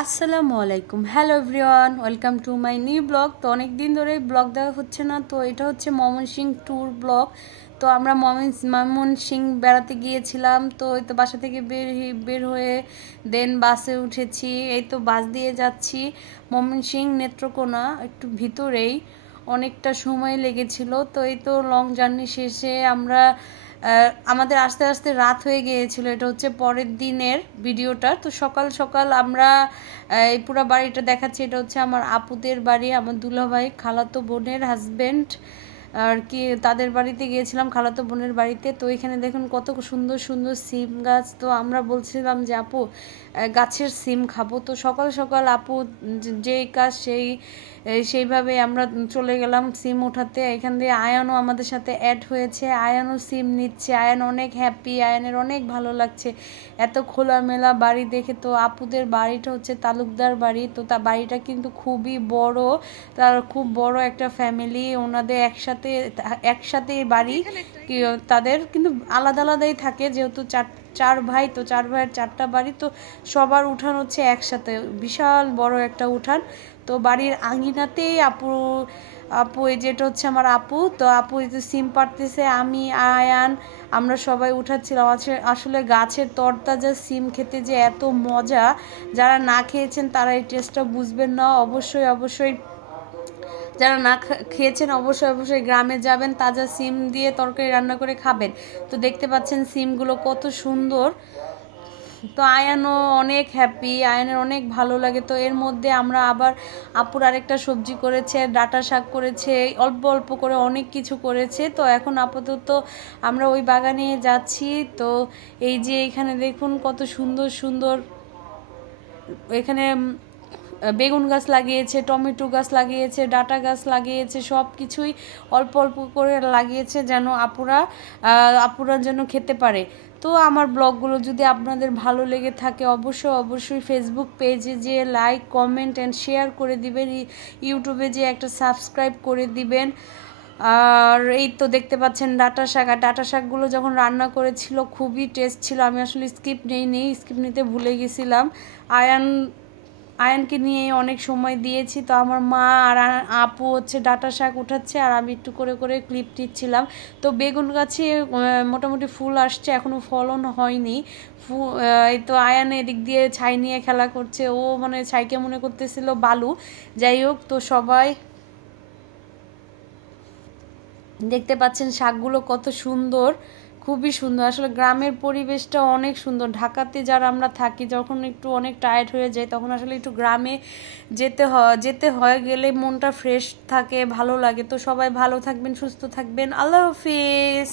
আসসালামু আলাইকুম, hello everyone, welcome to my new blog. তো অনেক দিন ধরে ব্লগ দেওয়া হচ্ছে না, তো এটা হচ্ছে ময়মনসিংহ ট্যুর ব্লগ। তো আমরা ময়মনসিংহ বেড়াতে গিয়েছিলাম। তো এই তো বাসা থেকে বের হয়ে দেন বাসে উঠেছি। এই তো বাস দিয়ে যাচ্ছি ময়মনসিংহ নেত্রকোনা, একটু ভিতরেই, অনেকটা সময় লেগেছিল। তো এই তো লং জার্নি শেষে আমরা আমাদের আস্তে আস্তে রাত হয়ে গিয়েছিল। এটা হচ্ছে পরের দিনের ভিডিওটা। তো সকাল সকাল আমরা এই পুরো বাড়িটা দেখাচ্ছি। এটা হচ্ছে আমার আপুদের বাড়ি, আমার দুলাভাই খালাতো বোনের হাজবেন্ড আর কি, তাদের বাড়িতে গিয়েছিলাম, খালাতো বোনের বাড়িতে। তো এখানে দেখুন কত সুন্দর সুন্দর সিম গাছ। তো আমরা বলছিলাম যে আপু গাছের সিম খাবো। তো সকাল সকাল আপু যেই কাজ সেইভাবে আমরা চলে গেলাম সিম উঠাতে। এখান দিয়ে আয়ানও আমাদের সাথে অ্যাড হয়েছে, আয়ানও সিম নিচ্ছে। আয়ান অনেক হ্যাপি, আয়ানের অনেক ভালো লাগছে এত খোলামেলা বাড়ি দেখে। তো আপুদের বাড়িটা হচ্ছে তালুকদার বাড়ি। তো তার বাড়িটা কিন্তু খুবই বড়, তার খুব বড় একটা ফ্যামিলি, ওনাদের একসাথে বাড়ি, তাদের কিন্তু আলাদা আলাদাই থাকে, যেহেতু চার ভাই, তো চার ভাইয়ের চারটা বাড়ি, তো সবার উঠান হচ্ছে একসাথে, বিশাল বড় একটা উঠান। তো বাড়ির আঙিনাতেই আপু এই যেটা হচ্ছে আমার আপু, তো আপু এই যে সিম পাড়তেছে, আমি আয়ান আমরা সবাই উঠাচ্ছিলাম। আসলে গাছের তরতাজা সিম খেতে যে এত মজা, যারা না খেয়েছেন তারা এই টেস্টটা বুঝবেন না। অবশ্যই যারা না খেয়েছেন অবশ্যই গ্রামে যাবেন, তাজা সিম দিয়ে তরকারি রান্না করে খাবেন। তো দেখতে পাচ্ছেন সিমগুলো কত সুন্দর। তো আয়ানও অনেক হ্যাপি, আয়ানের অনেক ভালো লাগে। তো এর মধ্যে আমরা আবার আপুর আরেকটা সবজি করেছে, ডাঁটা শাক করেছে, অল্প অল্প করে অনেক কিছু করেছে। তো এখন আপাতত আমরা ওই বাগানে যাচ্ছি। তো এই যে এখানে দেখুন কত সুন্দর সুন্দর, এখানে বেগুন গাছ লাগিয়েছে, টমেটো গাছ লাগিয়েছে, ডাঁটা গাছ লাগিয়েছে, সব কিছুই অল্প অল্প করে লাগিয়েছে যেন আপুরা যেন খেতে পারে। তো আমার ব্লগগুলো যদি আপনাদের ভালো লেগে থাকে অবশ্যই ফেসবুক পেজে যে লাইক, কমেন্ট অ্যান্ড শেয়ার করে দিবেন, ইউটিউবে যে একটা সাবস্ক্রাইব করে দিবেন। আর এই তো দেখতে পাচ্ছেন ডাঁটা শাক, আর ডাঁটা শাকগুলো যখন রান্না করেছিল খুবই টেস্ট ছিল। আমি আসলে স্কিপ নিতে ভুলে গেছিলাম। আয়ানকে নিয়ে অনেক সময় দিয়েছি। তো আমার মা আর আপু হচ্ছে ডাঁটা শাক উঠাচ্ছে, আর আমি একটু করে করে ক্লিপ দিচ্ছিলাম। তো বেগুন গাছে মোটামুটি ফুল আসছে, এখনও ফলন হয়নি। এই তো আয়ান এদিক দিয়ে ছাই নিয়ে খেলা করছে, ও মানে ছাইকে মনে করতেছিল বালু। যাই হোক, তো সবাই দেখতে পাচ্ছেন শাকগুলো কত সুন্দর, খুবই সুন্দর। আসলে গ্রামের পরিবেশটা অনেক সুন্দর। ঢাকাতে যারা আমরা থাকি, যখন একটু অনেক টায়ার্ড হয়ে যায় তখন আসলে একটু গ্রামে যেতে হয়, গেলে মনটা ফ্রেশ থাকে, ভালো লাগে। তো সবাই ভালো থাকবেন, সুস্থ থাকবেন, আল্লাহ হাফিজ।